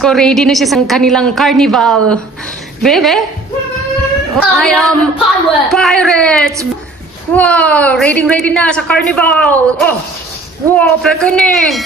Ready na siya sa kanilang carnival. Bebe? I am pirates! Wow! Ready na sa carnival! Oh! Wow! Pekane!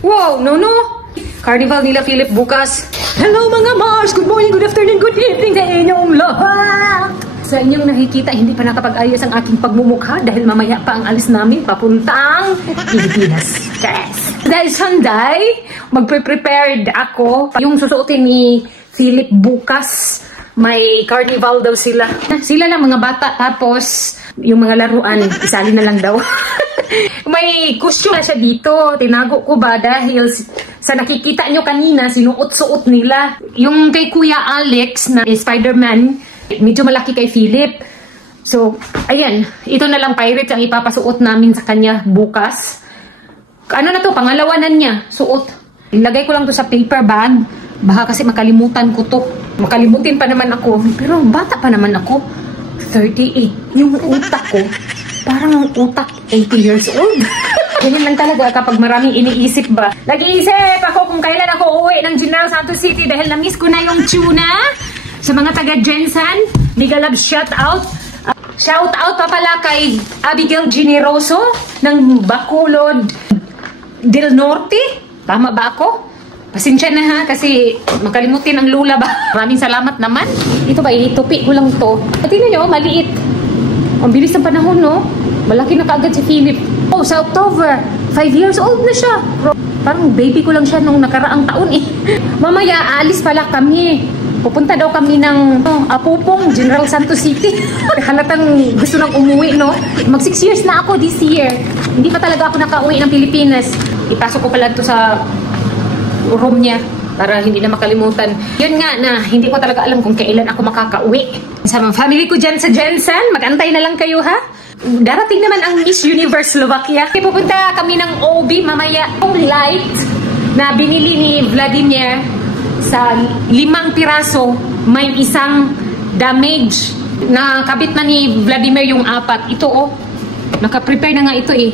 Wow! No! Carnival nila Philip bukas. Hello mga Mars! Good morning, good afternoon, good evening sa inyong lahat! Sa inyong nakikita, hindi pa nakapag-ayos ang aking pagmumukha dahil mamaya pa ang alis namin papuntang Pilipinas. Yes! Dahil Sunday, magpe-prepared ako. Yung susuotin ni Philip bukas, may carnival daw sila. Sila lang mga bata, tapos yung mga laruan, isali na lang daw. May costume na siya dito. Tinago ko ba dahil sa nakikita nyo kanina, sinuot-suot nila. Yung kay Kuya Alex na Spider-Man, medyo malaki kay Philip. So, ayan. Ito na lang pirates ang ipapasuot namin sa kanya bukas. Ano na to? Pangalawanan niya. Suot. Ilagay ko lang to sa paper bag. Baka kasi makalimutan ko to. Makalimutin pa naman ako. Pero bata pa naman ako. 38. Yung utak ko, parang ang utak 80 years old. Ganyan lang talaga kapag maraming iniisip ba. Nag-iisip ako kung kailan ako uuwi ng General Santos City dahil na-miss ko na yung tuna. Sa mga taga Jensen, Migalab shout out. Shout out pa pala kay Abigail Generoso ng Bacolod del Norte. Tama ba ako? Pasensya na ha kasi makalimutin ang lula ba. Maraming salamat naman. Ito ba, itupi ko lang to. Tingnan nyo, maliit. Ang bilis ng panahon, no? Malaki na kaagad si Philip. Oh, sa October, 5 years old na siya. Parang baby ko lang siya nung nakaraang taon eh. Mamaya, alis pala kami. Pupunta daw kami ng Apupong, General Santos City. Halatang gusto nang umuwi, no? Mag 6 years na ako this year. Hindi pa talaga ako nakauwi ng Pilipinas. Ipasok ko pala ito sa room niya para hindi na makalimutan. Yun nga na, hindi ko talaga alam kung kailan ako makakauwi. Sa mga family ko dyan sa Jensen, mag-antay na lang kayo ha. Darating naman ang Miss Universe Slovakia. Pupunta kami ng OB mamaya. Yung light na binili ni Vladimir sa 5 piraso, may isang damage. Nakabit na ni Vladimir yung 4. Ito oh, naka-prepare na nga ito eh.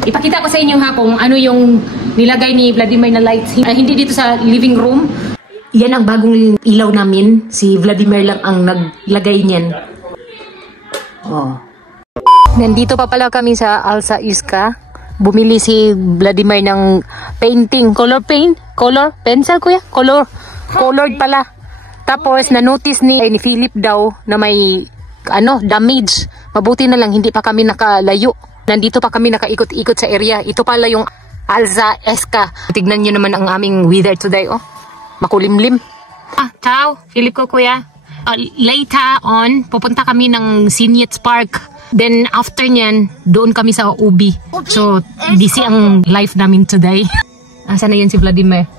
Ipakita ko sa inyo ha kung ano yung nilagay ni Vladimir na lights. Hindi dito sa living room. Yan ang bagong ilaw namin. Si Vladimir lang ang naglagay niyan. Oh. Nandito pa pala kami sa Alsa Iska. Bumili si Vladimir ng painting. Color paint? Color? Pencil kuya? Colored pala. Tapos na-notice ni Philip daw na may damage. Mabuti na lang hindi pa kami nakalayo. Nandito pa kami nakaikot-ikot sa area. Ito pala yung Alza Eska. Tignan nyo naman ang aming weather today, oh. Makulimlim. Ciao. Philip ko, kuya. Later on, pupunta kami ng Signets Park. Then, after nyan, doon kami sa Ubi. So, busy ang life namin today. Asan na yan si Vladimir?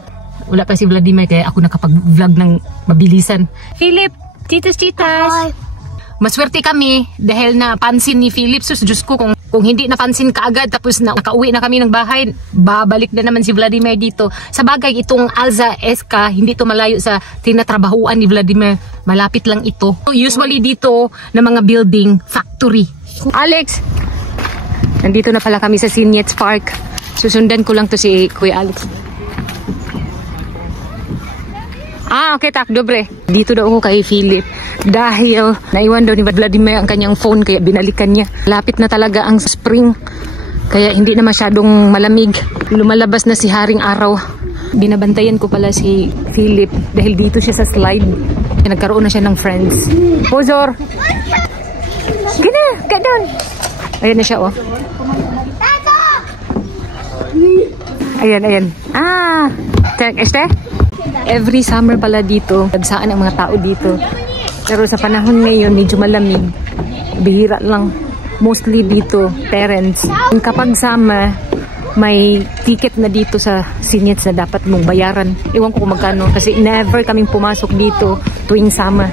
Wala pa si Vladimir, kaya ako nakapag-vlog ng mabilisan. Philip, titas. Maswerte kami dahil napansin ni Philip. So, Diyos ko, kung hindi napansin kaagad tapos nakauwi na kami ng bahay, babalik na naman si Vladimir dito. Sa bagay, itong Alza Eska, hindi to malayo sa tinatrabahuan ni Vladimir. Malapit lang ito. Usually dito na mga building, factory. Alex! Nandito na pala kami sa Signets Park. Susundan ko lang to si Kuya Alex. Okay, tak, dobre. Dito daw ako kay Philip. Dahil naiwan daw ni Vladimir ang kanyang phone, kaya binalikan niya. Lapit na talaga ang spring. Kaya hindi na masyadong malamig. Lumalabas na si Haring Araw. Binabantayan ko pala si Philip dahil dito siya sa slide. Nagkaroon na siya ng friends. Pozor! Gina! Get down! Ayan na siya, oh. Ayan. Este? Every summer pala dito, nagsaan ang mga tao dito. Pero sa panahon ngayon, medyo malamig. Bihira lang. Mostly dito, parents. Kapag summer, may ticket na dito sa Signets na dapat mong bayaran. Iwan ko kung magkano. Kasi never kaming pumasok dito tuwing summer.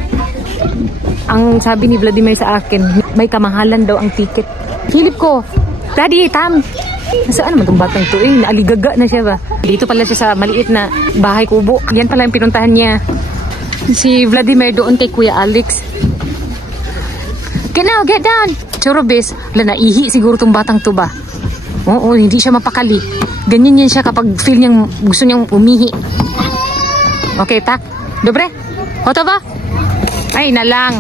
Ang sabi ni Vladimir sa akin, may kamahalan daw ang ticket. Philip ko, Daddy, Tam, saan naman itong batang ito? Naaligaga na siya ba? Dito pala siya sa maliit na bahay kubo. Yan pala yung pinuntahan niya. Si Vladimir doon kay Kuya Alex. Get down! Chorobes, naihi siguro itong batang to ba? Oo, hindi siya mapakali. Ganyan yan siya kapag feel niyang gusto niyang umihi. Okay, tak. Dobre? Hoto ba? Ay, na lang.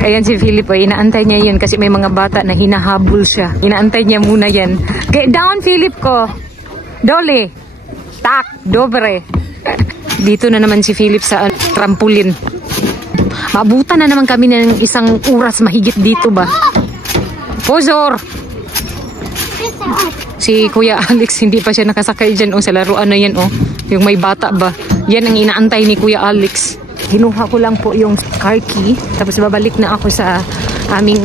Ayan si Philip, inaantay niya yan kasi may mga bata na hinahabol siya. Inaantay niya muna yan. Get down, Philip ko. Dole. Tak. Dobre. Dito na naman si Philip sa trampoline. Maabutan na naman kami ng isang oras mahigit dito ba? Pozor! Si Kuya Alex, hindi pa siya nakasakay dyan sa laruan na yan Yung may bata ba? Yan ang inaantay ni Kuya Alex. Kinuha ko lang po yung car key. Tapos babalik na ako sa aming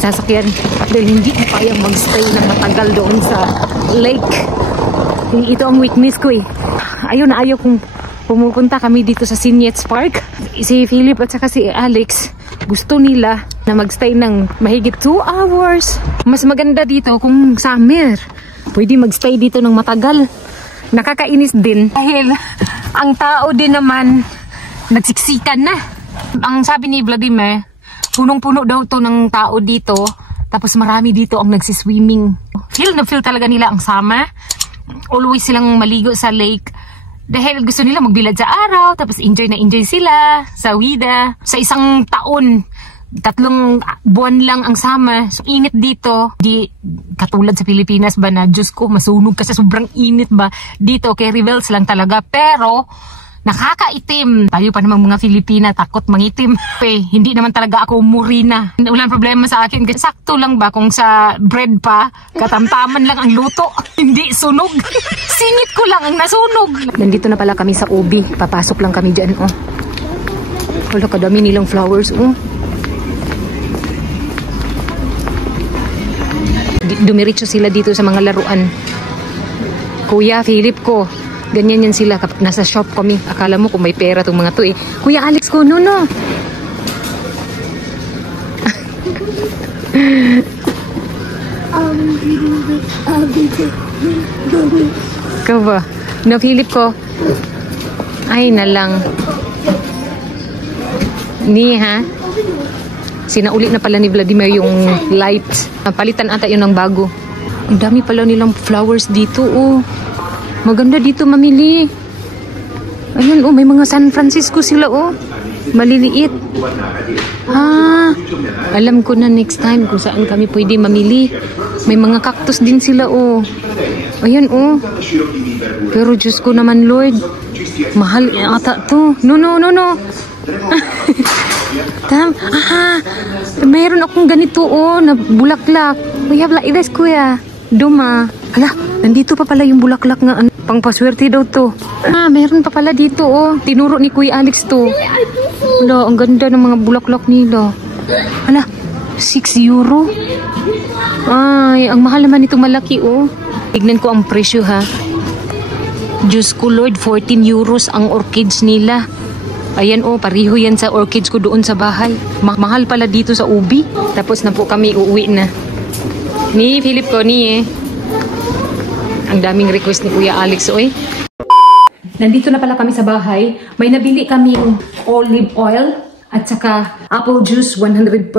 sasakyan. Dahil hindi ko kayang magstay ng matagal doon sa lake. Ito ang weakness ko Ayun na ayaw kong pumupunta kami dito sa Signets Park. Si Philip at saka si Alex, gusto nila na magstay ng mahigit 2 hours. Mas maganda dito kung summer. Pwede magstay dito ng matagal. Nakakainis din. Dahil ang tao din naman nagsiksikan na. Ang sabi ni Vladimir, punong-puno daw to ng tao dito. Tapos marami dito ang nagsiswimming. Feel na feel talaga nila ang summer. Always silang maligo sa lake. Dahil gusto nila magbilad sa araw. Tapos enjoy na enjoy sila sa wida. Sa isang taon, 3 buwan lang ang summer. So init dito. Di katulad sa Pilipinas ba na Diyos ko masunog kasi sobrang init ba. Dito kay Revels lang talaga. Pero nakakaitim. Tayo pa namang mga Filipina, takot mangitim. Hindi naman talaga ako murina. Walang problema sa akin. Sakto lang ba kung sa bread pa, katamtaman lang ang luto. Hindi sunog. Singit ko lang ang nasunog. Nandito na pala kami sa ubi. Papasok lang kami dyan. Wala kadami nilang flowers. Dumiritso sila dito sa mga laruan. Kuya Philip ko, ganyan yan sila kapag nasa shop kami. Akala mo kung may pera tong mga to Kuya Alex ko, no. Ikaw ba? No, Philip ko. Ay, na lang. Sinauli na pala ni Vladimir yung light. Palitan ata yun ng bago. Ang dami pala nilang flowers dito, Maganda dito mamili. Ayun, may mga San Francisco sila, maliliit. Alam ko na next time kung saan kami pwede mamili. May mga cactus din sila, Ayan, Pero Diyos ko naman, Lord. Mahal ata to. No. Mayroon akong ganito, na bulaklak. We have like this, Kuya. Duma. Hala, nandito pa pala yung bulaklak nga. Pangpaswerte daw to. Meron pa pala dito, Tinuro ni Kuya Alex to. Hala, ang ganda ng mga bulaklak nila. Hala, 6 euro. Ay, ang mahal naman itong malaki, Tignan ko ang presyo, ha. Diyos ko, Lord, 14 euros ang orchids nila. Ayan, pariho yan sa orchids ko doon sa bahay. Mahal pala dito sa ubi. Tapos na po kami uuwi na. Ni Philip ko, ang daming request ni Kuya Alex, Nandito na pala kami sa bahay. May nabili kaming olive oil at saka apple juice 100%.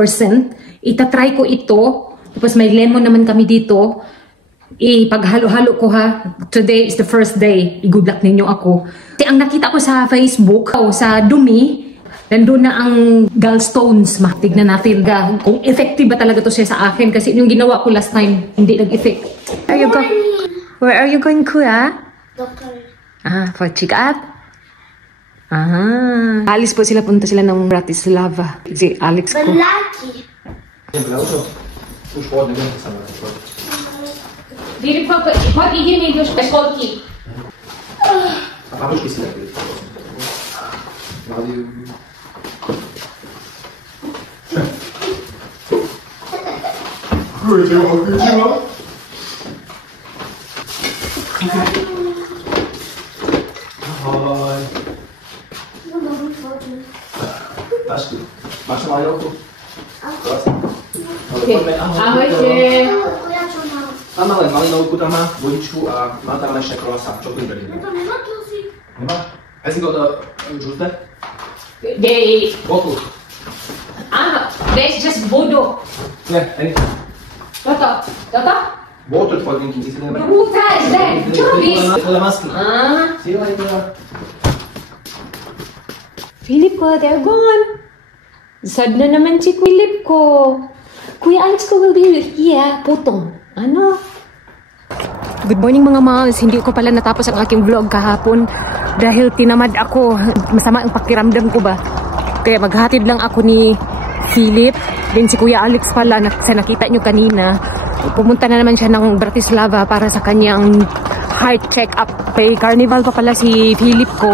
Itatry ko ito. Tapos may lemon naman kami dito. Ipaghalo-halo ko, ha. Today is the first day. I-good luck ninyo ako. Kasi ang nakita ko sa Facebook, sa dumi, nandun na ang gallstones. Tignan natin kung effective ba talaga to siya sa akin. Kasi yung ginawa ko last time, hindi nag-effect. Where are you going, Kuya? Doctor. For check-up? Alis po sila, punta sila ng Bratislava. Si Alex ko. Malaki. Philip, what idzie mi do szkolki? A papuszki sobie lepiej. Ahoj. Pašku. Máš tam Majolku? Ahojte. Tam ale malinovku tam má, vodičku a má tam ešte croissant. Čo tu beriem? Nemá? Has he got the juice there? Bottle. There's just vodo. Yeah, anything. Toto. Water for drinking. Is it in the Water is there. Please. For the mask. See you later. Philip ko, they're gone. Sad na naman si Philip ko. Kuya Alex ko will be here. Putong. Ano? Good morning mga moms. Hindi ko pala natapos ang aking vlog kahapon dahil tinamad ako. Masama ang pakiramdam ko ba. Kaya maghatid lang ako ni Philip. Then si Kuya Alex pala, sa nakita nyo kanina, pumunta na naman siya ng Bratislava para sa kanyang heart check-up. Kay Carnival pa pala si Philip ko.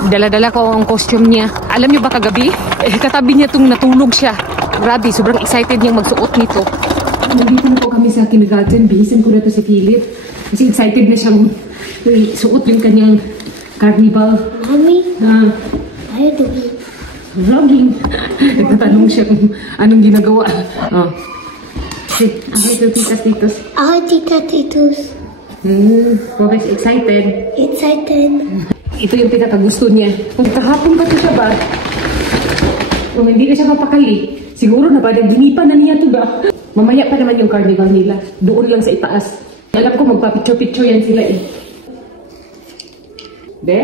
Dala-dala ko ang costume niya. Alam nyo ba kagabi? Katabi niya itong natulog siya. Grabe, sobrang excited niyang magsuot nito. Nandito na po kami sa kindergarten. Bihisin ko na ito si Philip. Kasi excited na siyang suot yung kanyang Carnival. Mommy, ayaw doon. Vlogging. Nagtatanong siya kung anong ginagawa. Ahoy to titas titos. Ahoy tita titos. Pobes excited. Excited. Ito yung pinakagusto niya. Kahapon pa siya ba? Kung hindi na siya mapakali, siguro na ba, ginipan na niya ito ba? Mamaya pa naman yung carnival nila. Doon lang sa itaas. Alam ko magpa-picture-picture yan sila eh. De?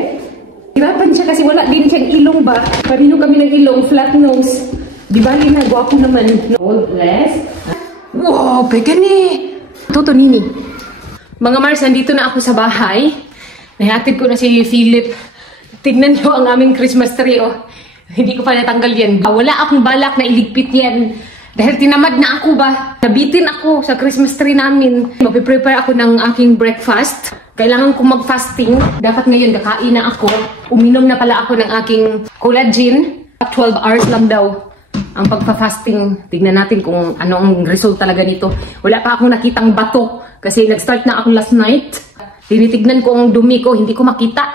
Hirapan siya kasi wala din siyang ilong ba? Parino kami ng ilong, flat nose. Di bali na, gwapo naman. Old dress. Wow, pegani! Toto nini. Mga Mars, nandito na ako sa bahay. Nahatid ko na si Philip. Tignan niyo ang aming Christmas tree, oh. Hindi ko pa natanggal yan. Wala akong balak na iligpit yan. Dahil tinamad na ako ba. Nabitin ako sa Christmas tree namin. Magpiprepare ako ng aking breakfast. Kailangan kong mag-fasting. Dapat ngayon kakain na ako. Uminom na pala ako ng aking collagen. 12 hours lang daw ang pagpa-fasting. Tignan natin kung anong result talaga nito. Wala pa akong nakitang bato. Kasi nag-start na ako last night. Tinitignan ko ang dumi ko, hindi ko makita.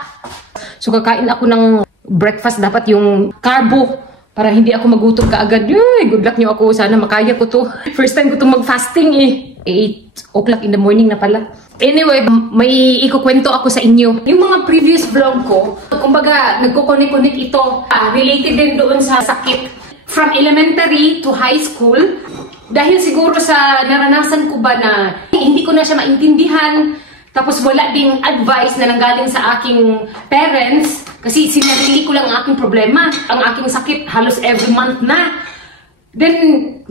So kakain ako ng breakfast, dapat yung carbo para hindi ako magutom kaagad. Good luck nyo ako, sana makaya ko to. First time ko to mag-fasting eh. 8 o'clock in the morning na pala. Anyway, may ikukwento ako sa inyo. Yung mga previous vlog ko, kumbaga nagkukunik-kunik ito. Related din doon sa sakit. From elementary to high school. Dahil siguro sa naranasan ko ba na hindi ko na siya maintindihan. Tapos wala ding advice na nanggaling sa aking parents kasi sinarili ko lang ang aking problema. Ang aking sakit halos every month na. Then,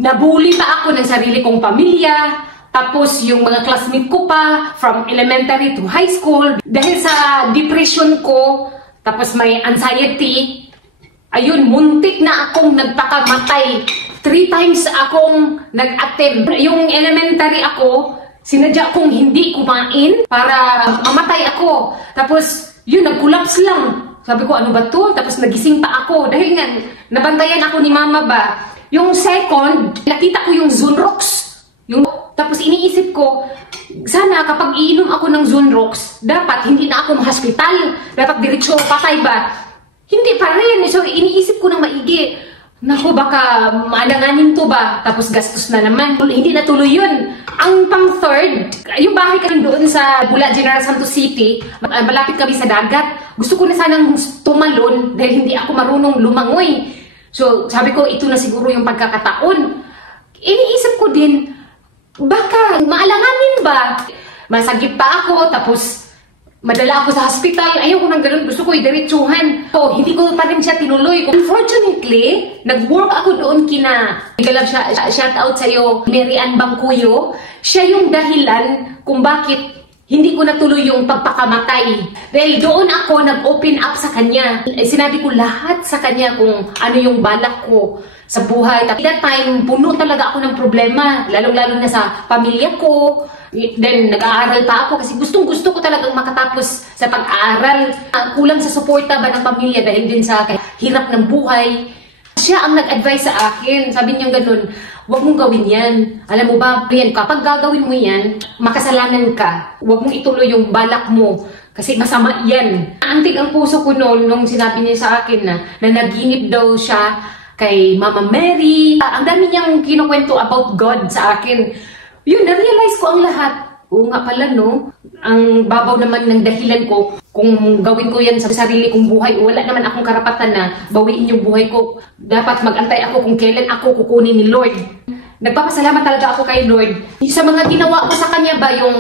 nabully pa ako ng sarili kong pamilya. Tapos yung mga classmate ko pa from elementary to high school. Dahil sa depression ko, tapos may anxiety, ayun, muntik na akong nagpakamatay. 3 times akong nag-attempt. Yung elementary ako, sinadya kong hindi kumain para mamatay ako. Tapos, yun, nag-collapse lang. Sabi ko, ano ba to? Tapos nagising pa ako. Dahil nga, nabantayan ako ni mama ba. Yung second, nakita ko yung Zunrox. Tapos iniisip ko, sana kapag iinom ako ng Zunrox, dapat hindi na ako ma-hospital. Dapat diretso patay ba? Hindi pa rin. So, iniisip ko ng maigi. Naku, baka maalanganin to ba? Tapos gastos na naman. Hindi natuloy yun. Ang pang-third, yung bahay kami doon sa Bula, General Santos City, malapit kami sa dagat. Gusto ko na sanang tumalon dahil hindi ako marunong lumangoy. So, sabi ko, ito na siguro yung pagkakataon. Iniisip ko din, baka maalanganin ba? Masagip pa ako, tapos madala ako sa hospital. Ayaw ko nang ganun. Gusto ko i-diretsuhan. So, hindi ko pa rin siya tinuloy. Unfortunately, nag-work ako doon kina. Galab siya, shout out sa'yo, Mary Ann Bangkuyo. Siya yung dahilan kung bakit hindi ko natuloy yung pagpakamatay. Dahil doon ako nag-open up sa kanya. Sinabi ko lahat sa kanya kung ano yung balak ko sa buhay. At that time, puno talaga ako ng problema. Lalong-lalo na sa pamilya ko. Then, nag-aaral pa ako kasi gustong-gusto ko talagang makatapos sa pag-aaral. Kulang sa suporta ba ng pamilya dahil din sa hirap ng buhay. Siya ang nag-advise sa akin. Sabi niya ganun, huwag mong gawin yan. Alam mo ba, yan, kapag gagawin mo yan, makasalanan ka. Huwag mong ituloy yung balak mo. Kasi masama yan. Antig ang puso ko noon nung sinabi niya sa akin na naginip daw siya kay Mama Mary. Ang dami niyang kinukwento about God sa akin. Yun, na-realize ko ang lahat. Oo nga pala, no? Ang babaw naman ng dahilan ko kung gawin ko yan sa sarili kong buhay. Wala naman akong karapatan na bawiin yung buhay ko. Dapat mag-antay ako kung kailan ako kukunin ni Lord. Nagpapasalamat talaga ako kay Lord. Sa mga ginawa ko sa kanya ba, yung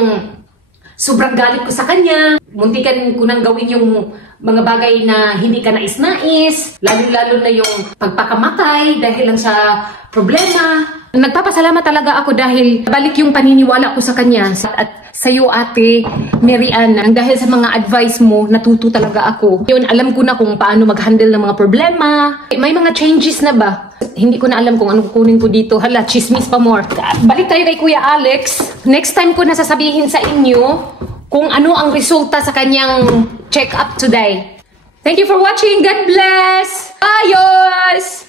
sobrang galit ko sa kanya. Muntikan ko nang gawin yung mga bagay na hindi ka nais-nais. Lalo-lalo na yung pagpakamatay dahil lang sa problema. Nagpapasalamat talaga ako dahil balik yung paniniwala ko sa kanya. At sa'yo, Ate Mary Ann, dahil sa mga advice mo, natuto talaga ako. Yun, alam ko na kung paano mag-handle ng mga problema. May mga changes na ba? Hindi ko na alam kung ano kukunin ko dito. Hala, chismis pa more. Balik tayo kay Kuya Alex. Next time ko nasasabihin sa inyo kung ano ang resulta sa kanyang check-up today. Thank you for watching. God bless! Ayos!